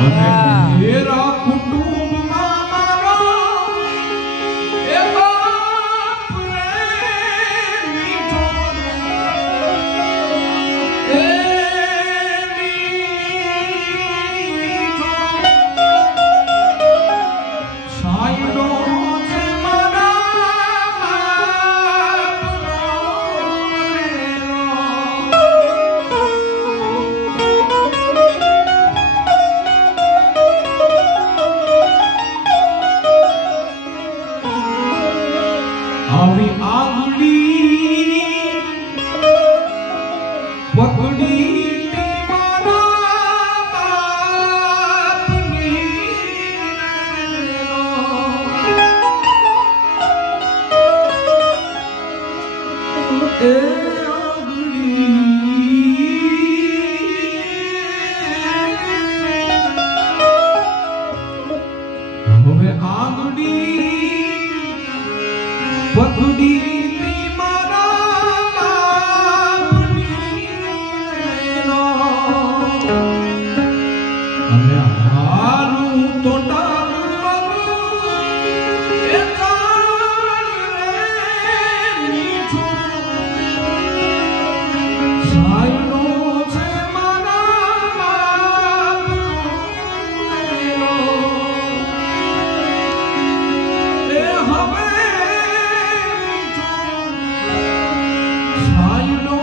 મેરા કુટુંબમાં મારો એ બાપ રે મીઠો એ મીઠો સાયડો છે મારા બાપનો આવી આંગળી પકડી મારા બાપની એ આંગળી હવે આંગળી પકડી મારા બાપની અને હારું તો ડાબું એ કાન રે મીઠો સાયડો છે મારા બાપનો એ હવે સાયડો